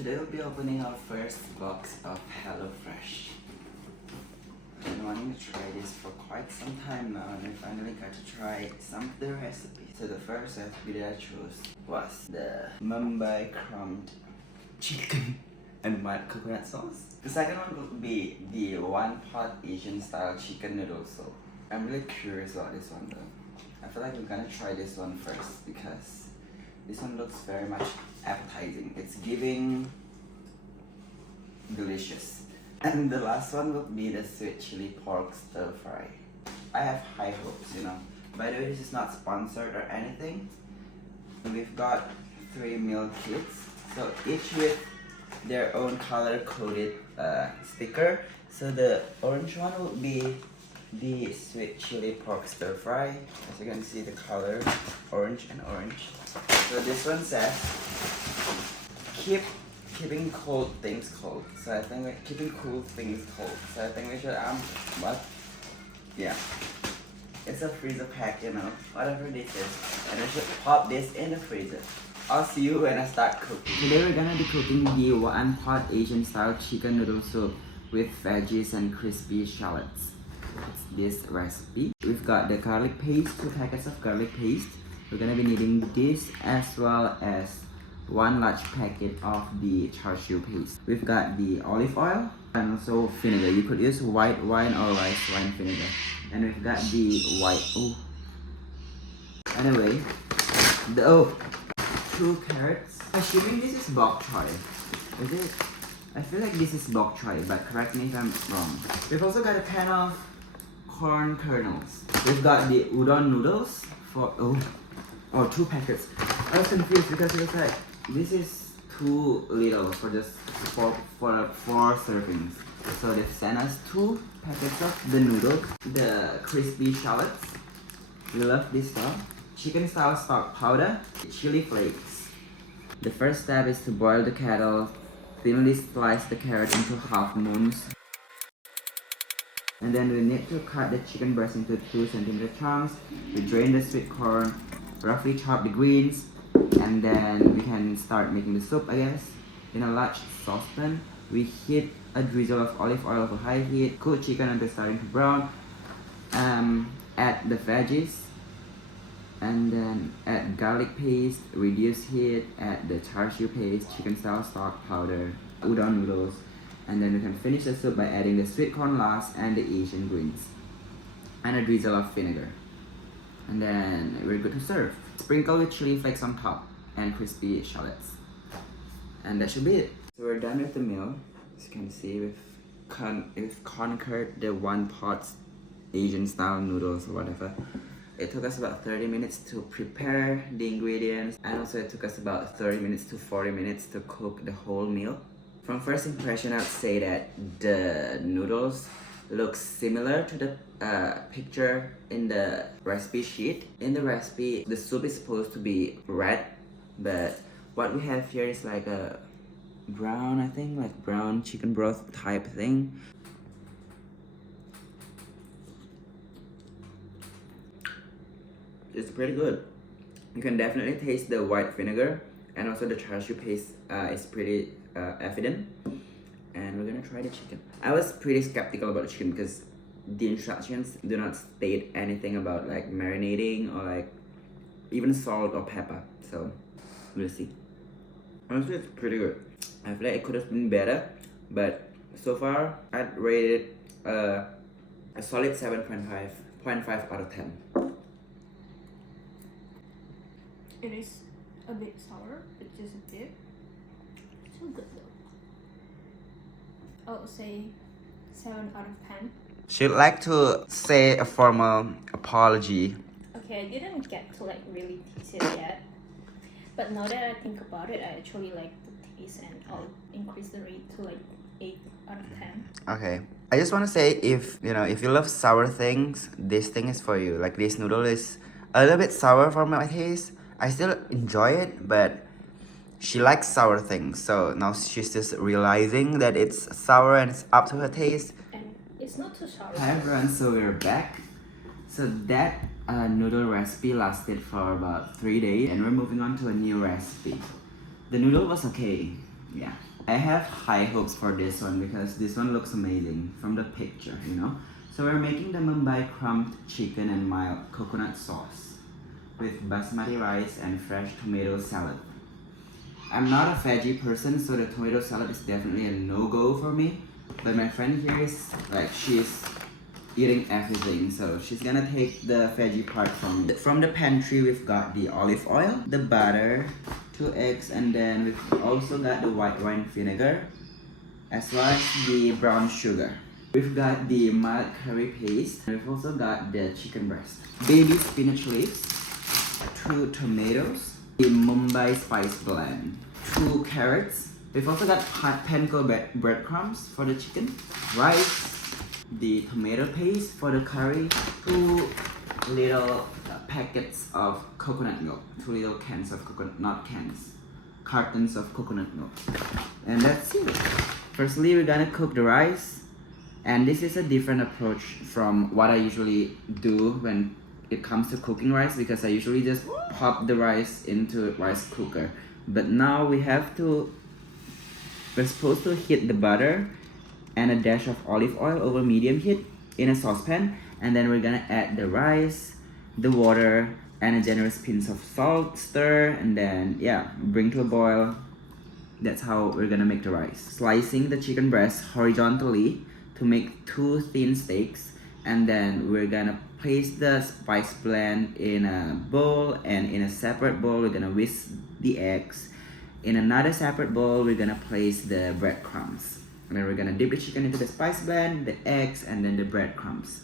Today we'll be opening our first box of HelloFresh. I've been wanting to try this for quite some time now, and I finally got to try some of the recipes. So the first recipe that I chose was the Mumbai crumbed chicken and mild coconut sauce. The second one would be the one pot Asian style chicken noodle soup. I'm really curious about this one though. I feel like we're gonna try this one first because this one looks very much appetizing. It's giving delicious. And the last one would be the sweet chili pork stir fry. I have high hopes, you know. By the way, this is not sponsored or anything. We've got 3 meal kits, so each with their own color coded sticker. So the orange one would be the sweet chili pork stir fry. As you can see, the color orange and orange. So this one says keeping cold things cold. So I think we're keeping cool things cold. So I think we should what? Yeah. It's a freezer pack, you know, whatever this is. And we should pop this in the freezer. I'll see you when I start cooking. Today we're gonna be cooking the one pot Asian style chicken noodle soup with veggies and crispy shallots. It's this recipe. We've got the garlic paste, 2 packets of garlic paste. We're gonna be needing this as well as 1 large packet of the char siu paste. We've got the olive oil and also vinegar. You could use white wine or rice wine vinegar. And we've got the anyway, 2 carrots. Assuming this is bok choy. Is it? I feel like this is bok choy, but correct me if I'm wrong. We've also got a pan of corn kernels. We've got the udon noodles for 2 packets. I was confused because it was like this is too little for just for 4 servings. So they've sent us 2 packets of the noodles, the crispy shallots. We love this stuff. Chicken style stock powder, chili flakes. The first step is to boil the kettle. Thinly slice the carrot into half moons. And then we need to cut the chicken breast into 2 cm chunks. We drain the sweet corn, roughly chop the greens, and then we can start making the soup, I guess. In a large saucepan, we heat a drizzle of olive oil over high heat. Cook chicken until starting to brown. Add the veggies, and then add garlic paste, reduce heat, add the char siu paste, chicken style stock powder, udon noodles, and then we can finish the soup by adding the sweet corn last and the Asian greens, and a drizzle of vinegar. And then we're good to serve. Sprinkle with chili flakes on top and crispy shallots. And that should be it. So we're done with the meal. As you can see, we've conquered the one pot Asian style noodles or whatever. It took us about 30 minutes to prepare the ingredients, and also it took us about 30 minutes to 40 minutes to cook the whole meal. From first impression, I'd say that the noodles look similar to the picture in the recipe sheet. In the recipe, the soup is supposed to be red, but what we have here is like a brown, I think, like brown chicken broth type thing. It's pretty good. You can definitely taste the white vinegar, and also the char siu paste is pretty evident. And we're gonna try the chicken. I was pretty skeptical about the chicken because the instructions do not state anything about like marinating or like even salt or pepper. So we'll see. Honestly, it's pretty good. I feel like it could have been better, but so far I'd rate it a solid 7.5 out of 10. It is a bit sour, but just a bit. Still good though. I would say 7 out of 10. She'd like to say a formal apology. Okay, I didn't get to like really taste it yet. But now that I think about it, I actually like the taste, and I'll increase the rate to like 8 out of 10. Okay. I just want to say, if you love sour things, this thing is for you. Like, this noodle is a little bit sour for my taste. I still enjoy it, but she likes sour things, so now she's just realizing that it's sour and it's up to her taste. And it's not too sour. Hi everyone, so we're back. So that noodle recipe lasted for about 3 days, and we're moving on to a new recipe. The noodle was okay, yeah. I have high hopes for this one because this one looks amazing from the picture, you know. So we're making the Mumbai crumbed chicken and mild coconut sauce with basmati rice and fresh tomato salad. I'm not a veggie person, so the tomato salad is definitely a no-go for me. But my friend here is like, she's eating everything, so she's gonna take the veggie part from me. From the pantry, we've got the olive oil, the butter, 2 eggs, and then we've also got the white wine vinegar, as well as the brown sugar. We've got the mild curry paste, and we've also got the chicken breast, baby spinach leaves, 2 tomatoes, the Mumbai spice blend, 2 carrots. We've also got panko breadcrumbs for the chicken, rice, the tomato paste for the curry, 2 little packets of coconut milk, 2 little cans of coconut, not cans, cartons of coconut milk. And that's it. Firstly, we're gonna cook the rice, and this is a different approach from what I usually do when it comes to cooking rice, because I usually just pop the rice into rice cooker. But now we're supposed to heat the butter and a dash of olive oil over medium heat in a saucepan, and then we're gonna add the rice, the water, and a generous pinch of salt, stir, and then bring to a boil. That's how we're gonna make the rice. Slicing the chicken breast horizontally to make 2 thin steaks, and then we're gonna place the spice blend in a bowl, and in a separate bowl we're gonna whisk the eggs. In another separate bowl we're gonna place the breadcrumbs, and then we're gonna dip the chicken into the spice blend, the eggs, and then the breadcrumbs.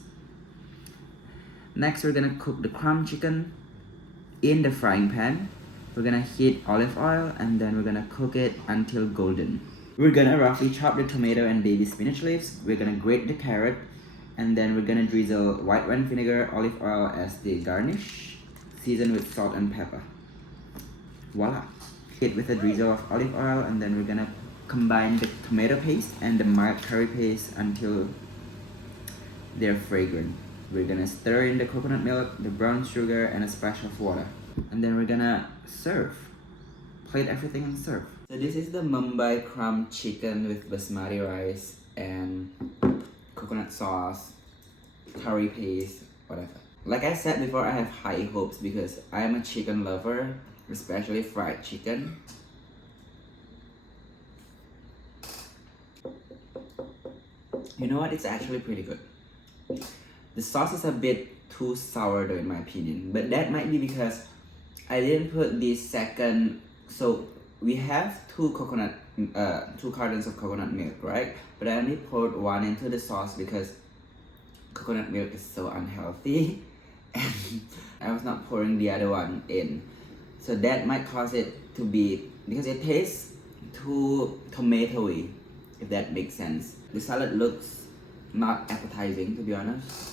Next, we're gonna cook the crumb chicken in the frying pan. We're gonna heat olive oil, and then we're gonna cook it until golden. We're gonna roughly chop the tomato and baby spinach leaves. We're gonna grate the carrot, and then we're gonna drizzle white wine vinegar, olive oil as the garnish, season with salt and pepper. Voila! Hit with a drizzle of olive oil, and then we're gonna combine the tomato paste and the mild curry paste until they're fragrant. We're gonna stir in the coconut milk, the brown sugar, and a splash of water. And then we're gonna serve. Plate everything and serve. So this is the Mumbai crumb chicken with basmati rice and coconut sauce, curry paste, whatever. Like I said before, I have high hopes because I am a chicken lover, especially fried chicken. You know what? It's actually pretty good. The sauce is a bit too sour though in my opinion, but that might be because I didn't put the second. So we have 2 cartons of coconut milk, right? But I only poured 1 into the sauce because coconut milk is so unhealthy, and I was not pouring the other one in. So that might cause it to be, because it tastes too tomatoey, if that makes sense. The salad looks not appetizing, to be honest.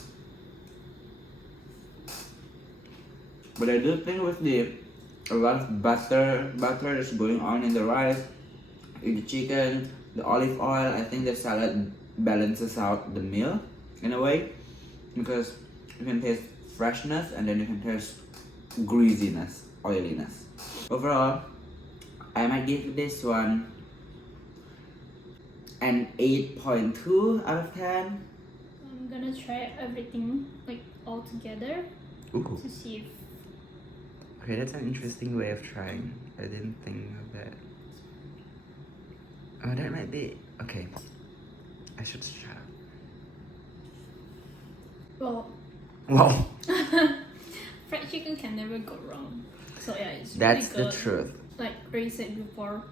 But I do think with a lot of butter that's going on in the rice, in the chicken, the olive oil, I think the salad balances out the meal in a way, because you can taste freshness and then you can taste greasiness, oiliness. Overall, I might give this one an 8.2 out of 10. I'm gonna try everything like all together Ooh. to see if Okay, that's an interesting way of trying. I didn't think of that. Oh, that might be... Okay. I should shut up. well Wow. fried chicken can never go wrong. So yeah, it's That's really the good. truth. Like Ray said before,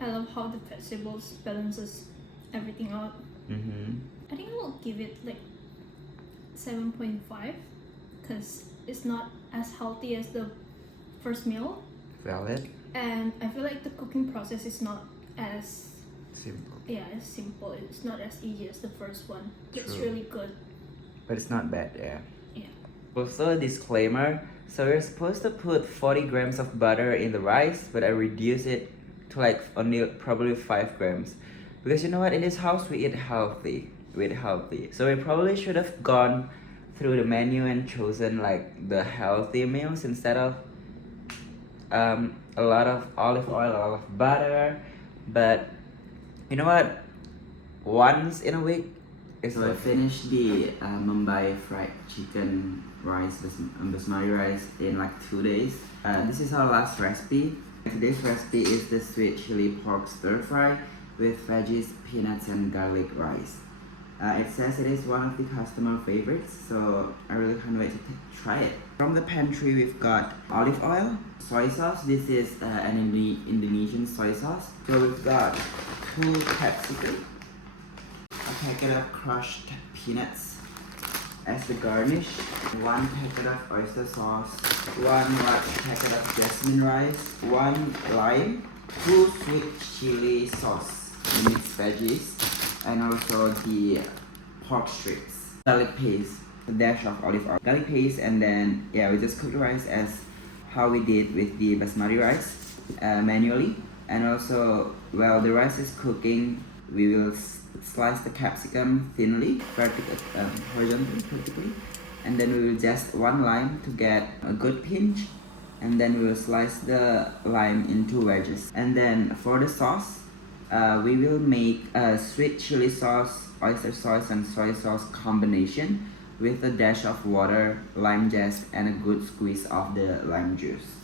I love how the vegetables balances everything out. Mm-hmm. I think I'll give it like 7.5 because it's not as healthy as the first meal, Valid. and I feel like the cooking process is not as Simple. as simple. It's not as easy as the first one. It's True. really good. But it's not bad, yeah. Yeah. Also, a disclaimer. So we're supposed to put 40 grams of butter in the rice, but I reduced it to like only probably 5 grams. Because you know what, in this house we eat healthy. So we probably should have gone through the menu and chosen like the healthy meals instead of a lot of olive oil, a lot of butter. But You know what? Once in a week. So I finished the Mumbai fried chicken rice, basmati rice in like 2 days. This is our last recipe. Today's recipe is the sweet chili pork stir fry with veggies, peanuts and garlic rice. It says it is one of the customer favorites, so I really can't wait to try it. From the pantry we've got olive oil, soy sauce. This is an Indonesian soy sauce. So we've got 2 capsicum, a packet of crushed peanuts as the garnish, 1 packet of oyster sauce, 1 large packet of jasmine rice, 1 lime, 2 sweet chili sauce, mixed veggies, and also the pork strips, garlic paste, a dash of olive oil, garlic paste, and then yeah, we just cook the rice as how we did with the basmati rice manually. And also while the rice is cooking, we will slice the capsicum thinly, horizontally, vertically, and then we will just 1 lime to get a good pinch, and then we will slice the lime into wedges. And then for the sauce, we will make a sweet chili sauce, oyster sauce and soy sauce combination with a dash of water, lime zest and a good squeeze of the lime juice.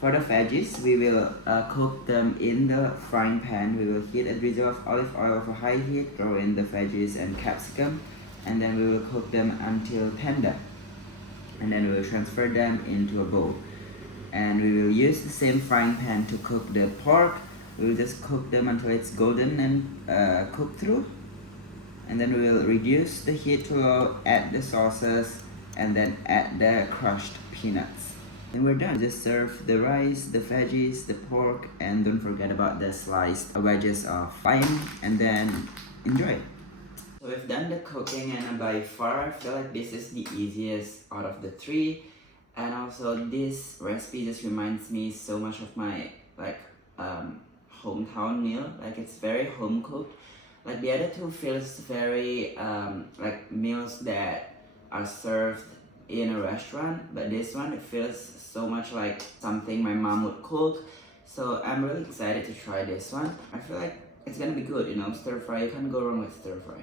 For the veggies, we will cook them in the frying pan. We will heat a drizzle of olive oil over high heat, throw in the veggies and capsicum, and then we will cook them until tender. And then we will transfer them into a bowl. And we will use the same frying pan to cook the pork. We will just cook them until it's golden and cooked through. And then we will reduce the heat to low, add the sauces, and then add the crushed peanuts. And we're done. Just serve the rice, the veggies, the pork, and don't forget about the sliced wedges of lime, and then enjoy. So we've done the cooking, and by far I feel like this is the easiest out of the 3. And also this recipe just reminds me so much of my hometown meal. Like it's very home cooked. Like the other 2 feels very like meals that are served in a restaurant, but this one, it feels so much like something my mom would cook. So I'm really excited to try this one. I feel like it's gonna be good, you know, stir fry. You can't go wrong with stir fry.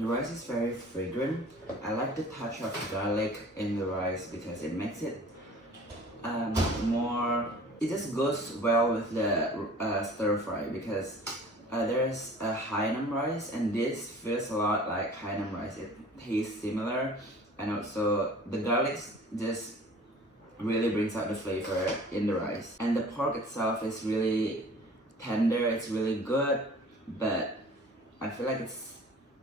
The rice is very fragrant. I like the touch of garlic in the rice because it makes it more, it just goes well with the stir fry, because there's a Hainam rice and this feels a lot like Hainam rice. It tastes similar, and also the garlic just really brings out the flavor in the rice. And the pork itself is really tender, it's really good, but I feel like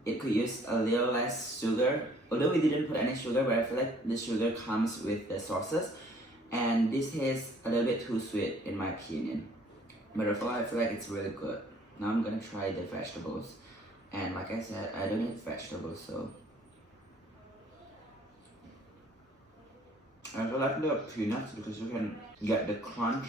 it could use a little less sugar. Although we didn't put any sugar, but I feel like the sugar comes with the sauces. And this tastes a little bit too sweet in my opinion. But overall, I feel like it's really good. Now I'm gonna try the vegetables. And like I said, I don't eat vegetables, so. I also like the peanuts because you can get the crunch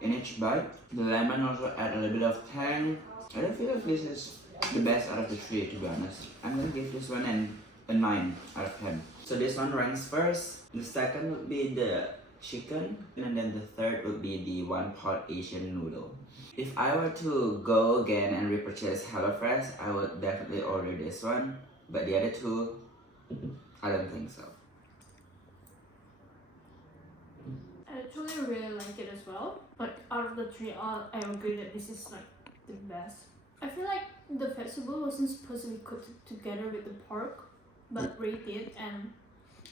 in each bite. The lemon also add a little bit of tang. I don't feel like this is the best out of the 3, to be honest. I'm gonna give this one a 9 out of 10. So this one ranks first. The second would be the chicken, and then the third would be the 1-pot Asian noodle. If I were to go again and repurchase HelloFresh, I would definitely order this one, but the other 2, I don't think so. I actually really like it as well. Like out of the 3, I agree that this is like the best. I feel like the vegetable wasn't supposed to be cooked together with the pork, but Ray did, and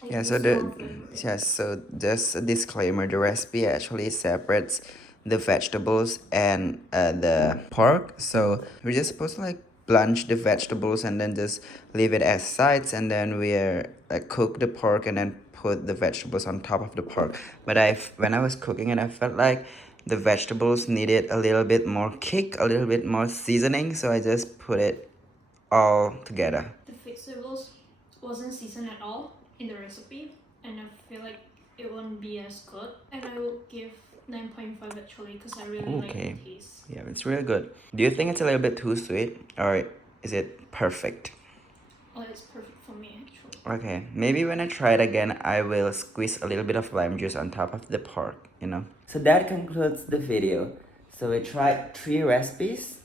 Yeah, so just a disclaimer, the recipe actually separates the vegetables and the pork. So we're just supposed to like blanch the vegetables and then just leave it as sides, and then we're cook the pork and then put the vegetables on top of the pork. But when I was cooking it, I felt like the vegetables needed a little bit more kick, a little bit more seasoning, so I just put it all together. The vegetables wasn't seasoned at all in the recipe, and I feel like it won't be as good. And I will give 9.5 actually, because I really like the taste. Yeah, it's really good. Do you think it's a little bit too sweet, or is it perfect? Oh, it's perfect for me actually. Okay, maybe when I try it again, I will squeeze a little bit of lime juice on top of the pork, you know. So that concludes the video. So we tried 3 recipes.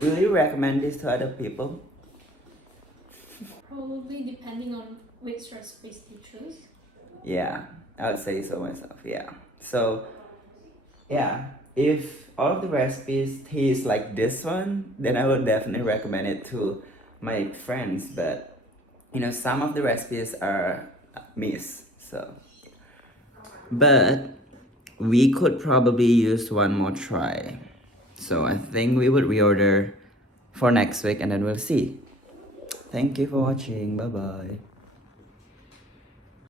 Will you recommend this to other people? Probably depending on which recipes you choose. Yeah, I would say so myself, yeah. So, yeah, if all of the recipes taste like this one, then I would definitely recommend it to my friends. But, you know, some of the recipes are miss, so. But we could probably use one more try. So I think we would reorder for next week and then we'll see. Thank you for watching. Bye bye.